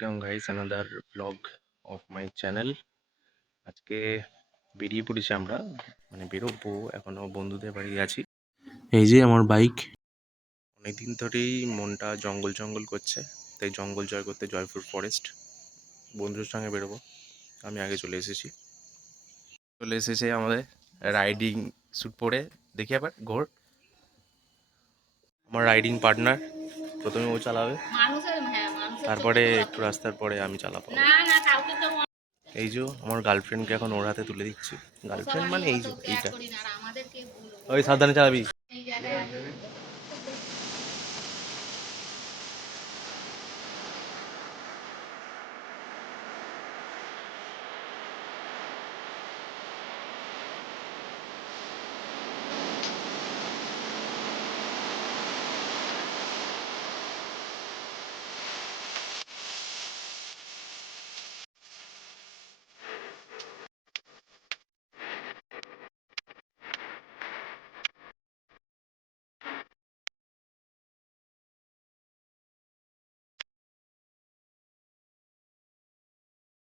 Welcome guys another blog of my channel. আজকে বেরিয়ে পড়েছি আমরা, বেরোবো, এখনো বন্ধুদের বাড়ি আছি। এই যে আমার বাইক। অনেকদিন ধরেই মনটা জঙ্গল জঙ্গল করছে, তাই জঙ্গল জয় করতে জয়পুর ফরেস্ট বন্ধুদের সঙ্গে বেরোবো। আমি আগে চলে এসেছে আমাদের রাইডিং স্যুট পরে। দেখি আবার ঘোর আমার রাইডিং পার্টনার। প্রথমে ও চালাবে, তারপরে একটু রাস্তার পরে আমি চালাবো। এই যে আমার গার্লফ্রেন্ডকে এখন ওর হাতে তুলে দিচ্ছি। গার্লফ্রেন্ড মানে এই যে এইটা। ওই সাবধানে চালাবি।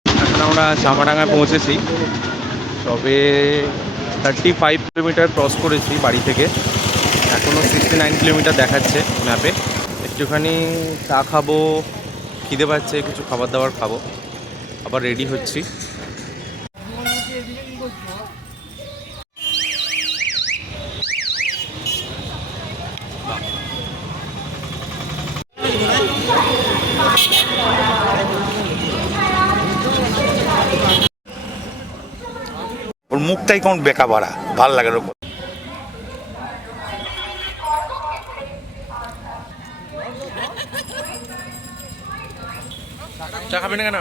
এখন আমরা চামাডাঙ্গায় পৌঁছেছি। তবে 35 কিলোমিটার ক্রস করেছি বাড়ি থেকে। এখনও 69 কিলোমিটার দেখাচ্ছে ম্যাপে। একটুখানি চা খাবো, খিদে পাচ্ছে, কিছু খাবার দাবার খাবো, আবার রেডি হচ্ছি। ওর মুখটাই কেমন বেকা বাড়া, ভাল লাগে ওরকম। চা খাবে না কেন?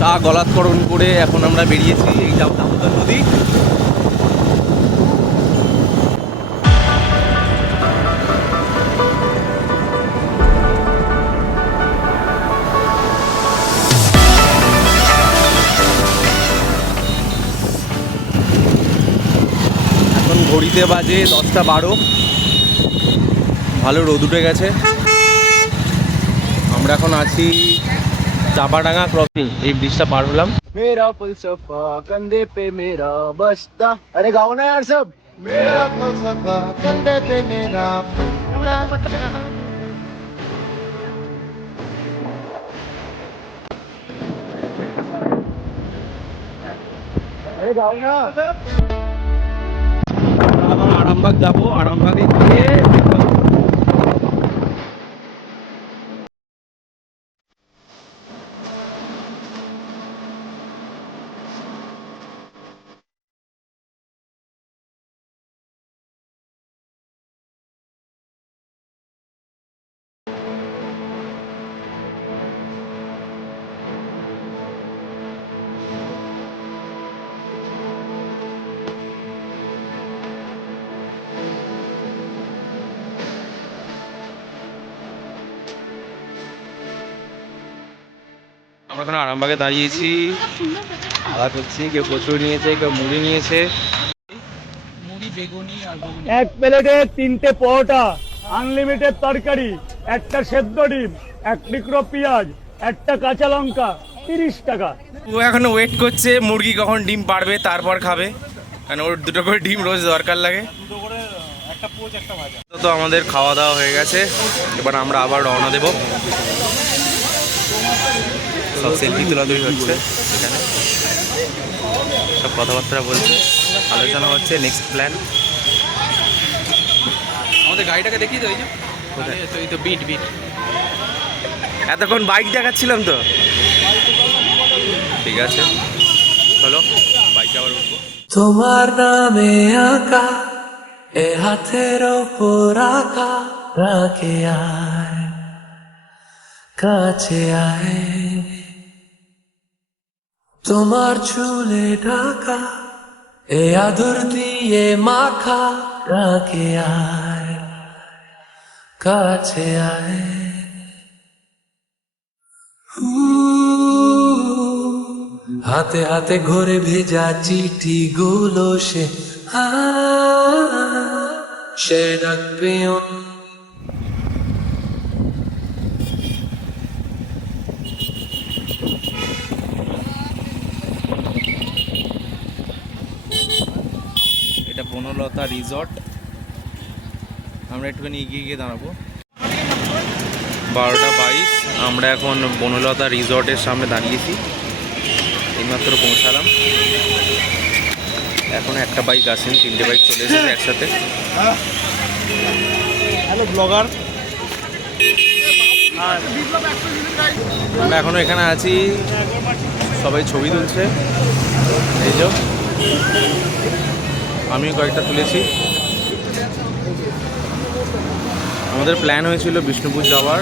চা গলাৎকরণ করে এখন আমরা বেরিয়েছি। এই দামোদর নদী। এখন ঘড়িতে বাজে 10টা 12। ভালো রোদ উঠে গেছে। আমরা এখন আছি চাপাডাঙ্গা ক্রসিং। এই ব্রিজটা পার হলাম। मेरा फलसफा कंधे पे मेरा बस्ता, अरे गाओ ना यार सब। मेरा फलसफा कंधे पे मेरा अरे गाओ ना। আরামবাগ যাবো, আরামবাগে গিয়ে আমরা এখন আরামবাগে দাঁড়িয়েছি। আলাপ হচ্ছি, কেউ কচুরি নিয়েছে, কেউ মুড়ি নিয়েছে। এক প্লেটে 3টে পরোটা, আনলিমিটেড তরকারি, একটা সেদ্ধ ডিম, এক টুকরো পেঁয়াজ, একটা কাঁচা লঙ্কা, 30 টাকা। ও এখনো ওয়েট করছে মুরগি কখন ডিম পারবে তারপর খাবে, কারণ ওর 2টো করে ডিম রোজ দরকার লাগে। তো আমাদের খাওয়া দাওয়া হয়ে গেছে, এবার আমরা আবার রওনা দেব। সব সেলফি তোলাতুলি হচ্ছে এখানে, সব কথাবার্তা বলছে, আলোচনা হচ্ছে নেক্সট প্ল্যান। আমাদের গাড়িটাকে দেখি তো, এই যে এই তো বিট বিট। এতক্ষণ বাইক দেখাচ্ছিলাম তো। ঠিক আছে, চলো বাইকে আবার উঠবো। তোমার নামে আঁকা এ হাতের ওপর আঁকা, রাখে আয় কাছে আয়, তোমার চুলে ঢাকা এ আদর দিয়ে মাখা, রাখে আয় কাছে আয়। হাতে হাতে ঘরে ভেজা চিঠি গুলো সে সে ডাকবে এটা বনলতা রিসর্ট। আমরা একটুখানি এগিয়ে গিয়ে দাঁড়াবো। 12:22, আমরা এখন বনলতা রিসর্টের সামনে দাঁড়িয়েছি। এইমাত্র পৌঁছালাম। এখন একটা বাইক আসেনি, 3টে বাইক চলে এসেছে একসাথে। Hello blogger. আমরা এখনো এখানে আছি, সবাই ছবি তুলছে। এই যে আমিও কয়েকটা তুলেছি। আমাদের প্ল্যান হয়েছিল বিষ্ণুপুর যাওয়ার,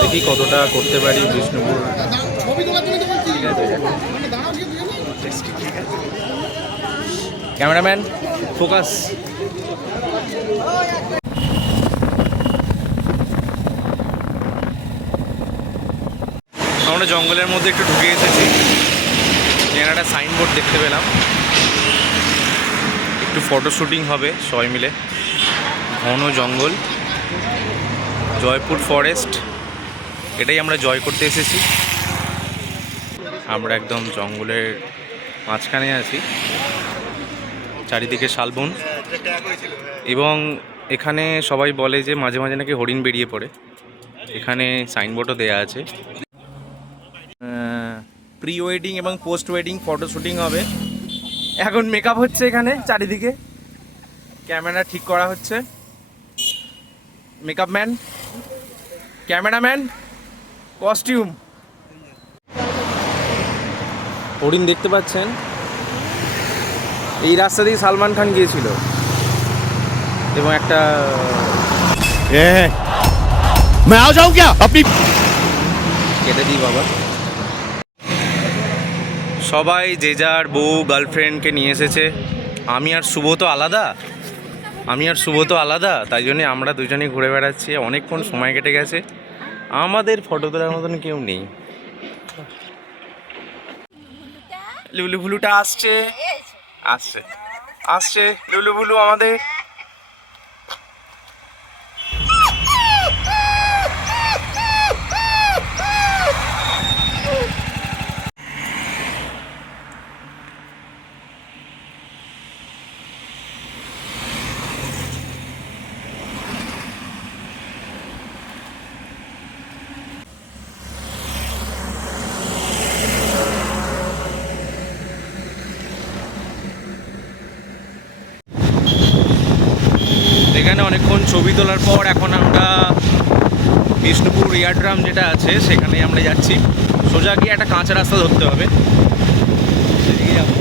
দেখি কতটা করতে পারি বিষ্ণুপুর। ঠিক আছে, ক্যামেরাম্যান ফোকাস। আমরা জঙ্গলের মধ্যে একটু ঢুকে এসেছি। এখানে একটা সাইনবোর্ড দেখতে পেলাম, একটু ফটো শুটিং হবে সবাই মিলে। ঘন জঙ্গল, জয়পুর ফরেস্ট, এটাই আমরা জয় করতে এসেছি। আমরা একদম জঙ্গলের মাঝখানে আছি, চারিদিকে শালবন। এবং এখানে সবাই বলে যে মাঝে মাঝে নাকি হরিণ বেরিয়ে পড়ে। এখানে সাইনবোর্ডও দেয়া আছে। প্রি ওয়েডিং এবং পোস্ট ওয়েডিং ফটো শুটিং হবে। এখন মেকআপ হচ্ছে এখানে, চারিদিকে ক্যামেরা ঠিক করা হচ্ছে। Makeup man, cameraman, costume. হরিণ দেখতে পাচ্ছেন, এই রাস্তা দিয়ে সালমান খান গিয়েছিল। এবং একটা मैं आ जाऊं क्या अपनी কেটে দিই বাবা। সবাই যে যার বউ গার্লফ্রেন্ডকে নিয়ে এসেছে। আমি আর শুভ তো আলাদা, তাই জন্য আমরা দুজনেই ঘুরে বেড়াচ্ছি। অনেকক্ষণ সময় কেটে গেছে, আমাদের ফটো তোলার মতন কেউ নেই। লুলু ভুলুটা আসছে আসছে আসছে লুলু ভুলু আমাদের। এখানে অনেকক্ষণ ছবি তোলার পর এখন আমরা বিষ্ণুপুর এয়ারড্রাম যেটা আছে সেখানে আমরা যাচ্ছি। সোজা গিয়ে একটা কাঁচা রাস্তা ধরতে হবে, সেদিকে যাবো।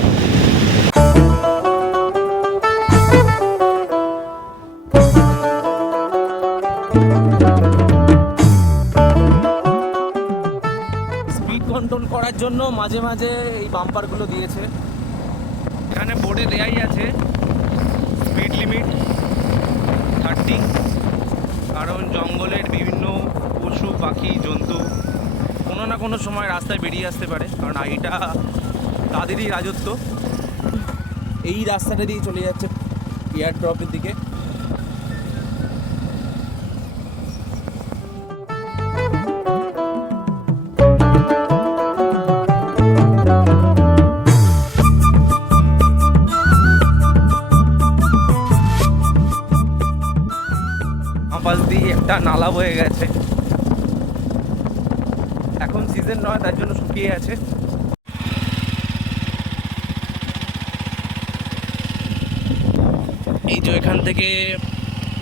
স্পিড কন্ট্রোল করার জন্য মাঝে মাঝে এই বাম্পারগুলো দিয়েছে। এখানে বোর্ডে দেয়াই আছে স্পিড লিমিট 30, কারণ জঙ্গলের বিভিন্ন পশু পাখি জন্তু কোনো না কোনো সময় রাস্তায় বেরিয়ে আসতে পারে, কারণ এটা তাদেরই রাজত্ব। এই রাস্তাটা দিয়ে চলে যাচ্ছে এয়ার ড্রপের দিকে। পাশ দিয়ে একটা নালা বয়ে গেছে, এখন সিজন নয় তার জন্য শুকিয়ে আছে। এই যে এখান থেকে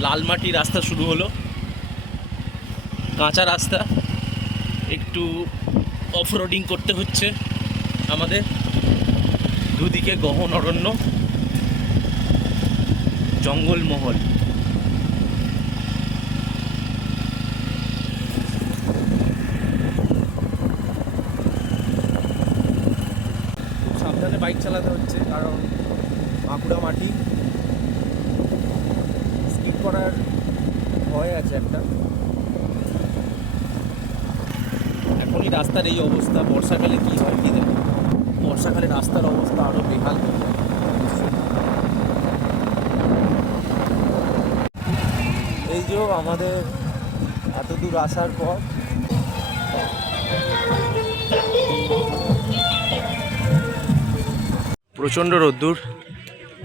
লালমাটি রাস্তা শুরু হলো, কাঁচা রাস্তা, একটু অফরোডিং করতে হচ্ছে আমাদের। দুদিকে গহন অরণ্য, জঙ্গলমহল। সাবধানে বাইক চালাতে হচ্ছে, কারণ বাঁকুড়া মাটি, স্কিপ করার ভয় আছে একটা। এখনই রাস্তার এই অবস্থা, বর্ষাকালে কী হয় কি জানি। বর্ষাকালে রাস্তার অবস্থা আরও বেহাল হয়ে যায়। এই যে আমাদের এত দূর আসার পর প্রচণ্ড রোদ্দুর।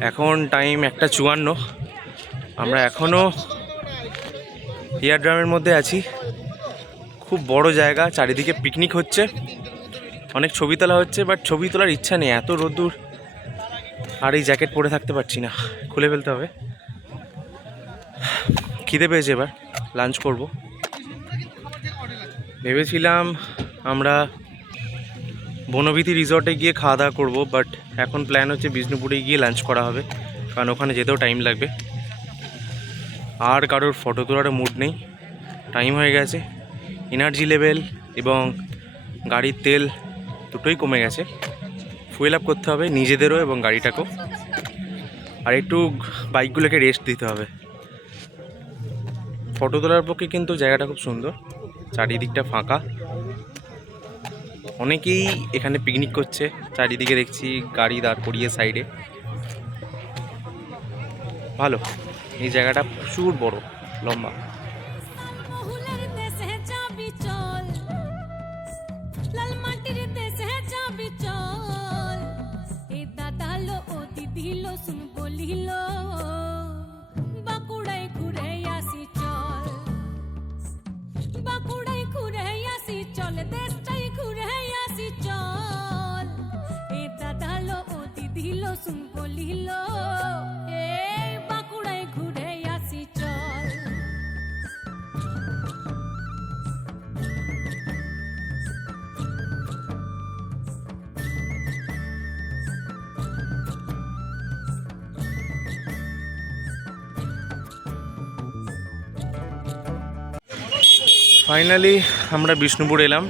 এখন টাইম 1:54। আমরা এখনও এয়ারড্রামের মধ্যে আছি। খুব বড় জায়গা, চারিদিকে পিকনিক হচ্ছে, অনেক ছবি তোলা হচ্ছে, বাট ছবি তোলার ইচ্ছা নেই, এত রোদ্দুর। আর এই জ্যাকেট পরে থাকতে পারছি না, খুলে ফেলতে হবে। খিদে পেয়েছে, এবার লাঞ্চ করব। ভেবেছিলাম আমরা বনবিথি রিসর্টে গিয়ে খাওয়া দাওয়া করবো, বাট এখন প্ল্যান হচ্ছে বিষ্ণুপুরে গিয়ে লাঞ্চ করা হবে, কারণ ওখানে যেতেও টাইম লাগবে। আর কারোর ফটো তোলার মুড নেই, টাইম হয়ে গেছে। এনার্জি লেভেল এবং গাড়ির তেল দুটোই কমে গেছে। ফুয়েল আপ করতে হবে নিজেদেরও এবং গাড়িটাকেও, আর একটু বাইকগুলোকে রেস্ট দিতে হবে। ফটো তোলার পক্ষে কিন্তু জায়গাটা খুব সুন্দর, চারিদিকটা ফাঁকা, অনেকেই এখানে পিকনিক করছে। চারিদিকে দেখছি গাড়ি দাঁড় করিয়ে সাইডে। ভালো, এই জায়গাটা প্রচুর বড়, লম্বা। ফাইনালি আমরা বিষ্ণুপুর এলাম।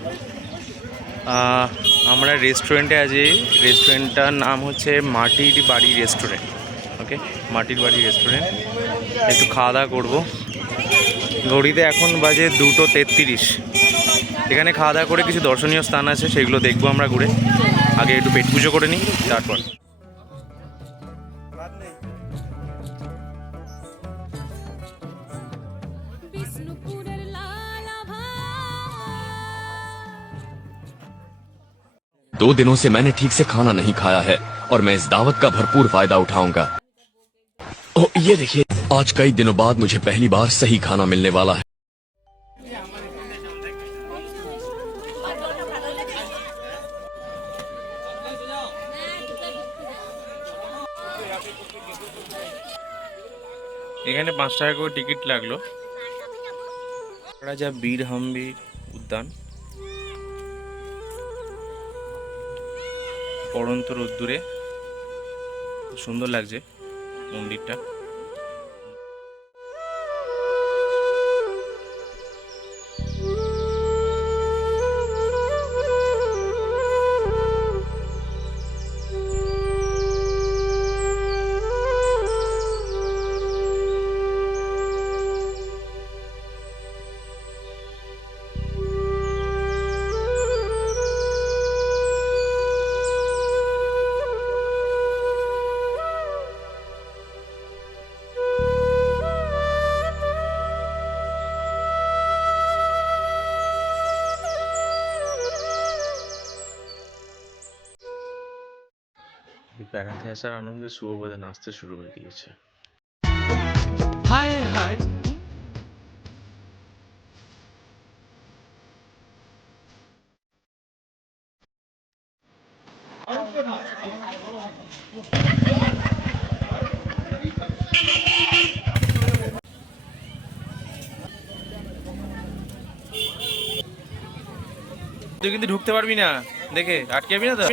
আমরা রেস্টুরেন্টে আছি। রেস্টুরেন্টটার নাম হচ্ছে মাটির বাড়ি রেস্টুরেন্ট। ওকে, মাটির বাড়ি রেস্টুরেন্ট। একটু খাওয়া দাওয়া করবো। ঘড়িতে এখন বাজে 2:33। এখানে খাওয়া দাওয়া করে কিছু দর্শনীয় স্থান আছে, সেগুলো দেখবো আমরা ঘুরে। আগে একটু পেট পুজো করে নিই, তারপর। दो दिनों से मैंने ठीक से खाना नहीं खाया है और मैं इस दावत का भरपूर फायदा उठाऊंगा। ओह, ये देखिए, आज कई दिनों बाद मुझे पहली बार सही खाना मिलने वाला है। এখানে 5 টাকা করে টিকিট লাগলো। রাজা বীর হাম্বির উদ্যান, পড়ন্ত রোদ্দুরে, সুন্দর লাগছে মন্দিরটা। বেড়াতে আসার আনন্দে শুভবোধে নাচতে শুরু করে দিয়েছে। हाय हाय তুই কিন্তু ঢুকতে পারবি না, দেখে আটকে যাবি না তো।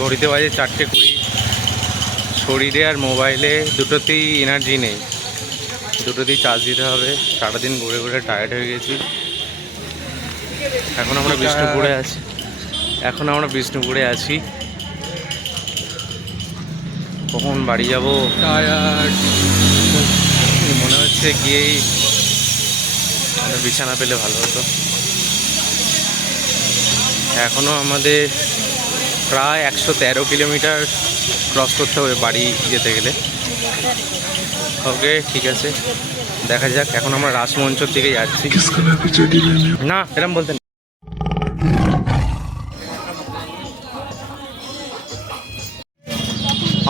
ঘড়িতে বাজে 4:20। শরীরে আর মোবাইলে দুটোতেই এনার্জি নেই, দুটোতেই চার্জ দিতে হবে। সারাদিন ঘুরে ঘুরে টায়ার্ড হয়ে গেছি। এখন আমরা বিষ্ণুপুরে আছি। কখন বাড়ি যাব? टायर्ड লাগছে গিয়েই বিছানা পেলে ভালো হতো। এখনও আমাদের প্রায় 113 কিলোমিটার ক্রস করতে হবে বাড়ি যেতে গেলে। ওকে, ঠিক আছে, দেখা যাক। এখন আমরা রাসমঞ্চর দিকে যাচ্ছি। না, এরকম বলতে না।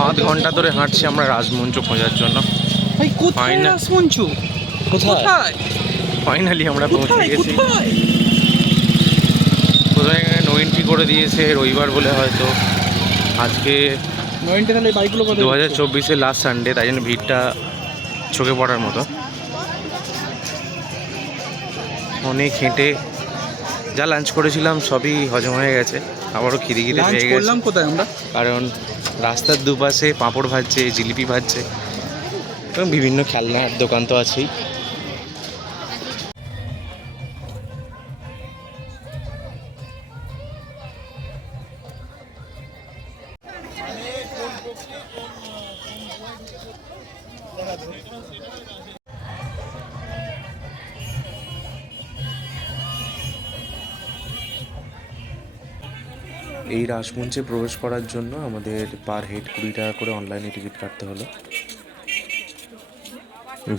আধ ঘন্টা ধরে হাঁটছি আমরা রাজমঞ্চ খোঁজার জন্য। ভাই কোথায় Fine. রাসমঞ্চ? কোথায়? ফাইনালি আমরা পৌঁছে গেছি। প্রথমে নো এন্ট্রি করে দিয়েছে রবিবার বলে, হয়তো আজকে 90 তাহলে বাইকগুলো কত? 2024-এর লাস্ট সানডে, তাই জন্য ভিড়টা চোখে পড়ার মতো। অনেক হেঁটে যা লাঞ্চ করেছিলাম সবই হজম হয়ে গেছে, আবারও খিদে খিদে লাঞ্চ পেয়ে গেছে। করলাম কোথায় আমরা? কারণ রাস্তার দুপাশে পাঁপড় ভাজছে, জিলিপি ভাজছে এবং বিভিন্ন খেলনার দোকান তো আছেই। এই রাসমঞ্চে প্রবেশ করার জন্য আমাদের পার হেড 20 টাকা করে অনলাইনে টিকিট কাটতে হলো।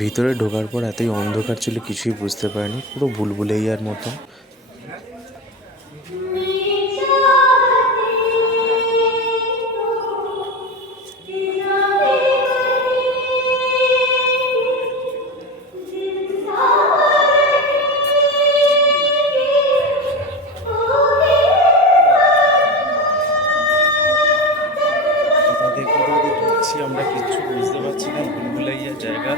ভিতরে ঢোকার পর এতই অন্ধকার ছিল কিছুই বুঝতে পারিনি, পুরো ভুলভুলাইয়ার মতো। ঢুকছি আমরা, কিছু বুঝতে পারছি না, ভুলভুলাইয়া জায়গা।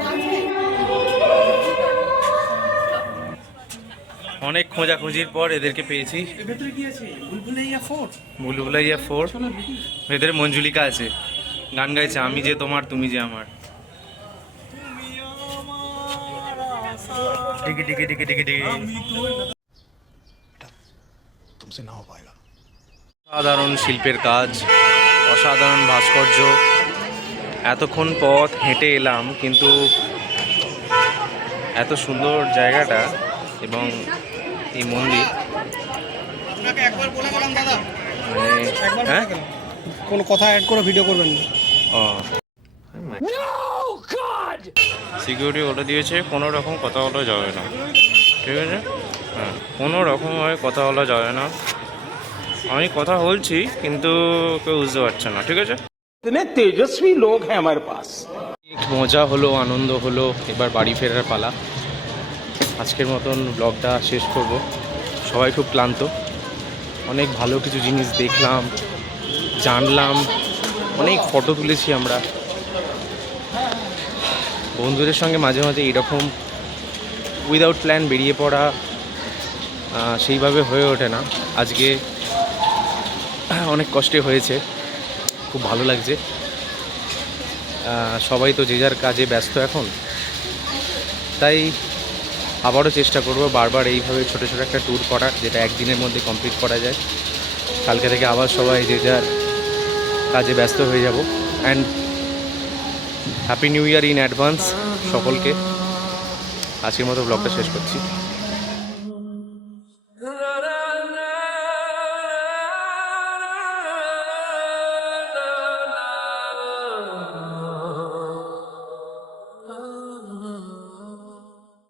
অনেক খোঁজাখুঁজির পর এদেরকে পেয়েছি। ভুলভুলাইয়া ফোর্ট। ভেতরে মঞ্জুলিকা আছে, গান গাইছে, আমি যে তোমার তুমি যে আমার। টিকি টিকি টিকি টিকি টিকি। সাধারণ শিল্পের কাজ, অসাধারণ ভাস্কর্য। এতক্ষণ পথ হেঁটে এলাম, কিন্তু এত সুন্দর জায়গাটা এবং এই মন্দির, মানে হ্যাঁ, কোনো কথা অ্যাড করে ভিডিও করবেন না। ও সিকিউরিটি ওটা দিয়েছে, কোনো রকম কথা বলা যাবে না, ঠিক আছে? হ্যাঁ, কোনো রকমভাবে কথা বলা যাবে না। আমি কথা বলছি কিন্তু কেউ বুঝতে পারছে না, ঠিক আছে? তেজস্বী লোক হ্যাঁ আমার পাস। মজা হলো, আনন্দ হলো, এবার বাড়ি ফেরার পালা। আজকের মতন ব্লগটা শেষ করব। সবাই খুব ক্লান্ত, অনেক ভালো কিছু জিনিস দেখলাম, জানলাম, অনেক ফটো তুলেছি আমরা। বন্ধুদের সঙ্গে মাঝে মাঝে এরকম উইদাউট প্ল্যান বেরিয়ে পড়া সেইভাবে হয়ে ওঠে না। আজকে অনেক কষ্টে হয়েছে, খুব ভালো লাগছে। সবাই তো যে যার কাজে ব্যস্ত এখন, তাই আবারও চেষ্টা করব বারবার এইভাবে ছোটো ছোটো একটা ট্যুর করার, যেটা একদিনের মধ্যে কমপ্লিট করা যায়। কালকে থেকে আবার সবাই যে যার কাজে ব্যস্ত হয়ে যাব। And happy new year in advance সকলকে। আজকের মতো ব্লগটা শেষ করছি।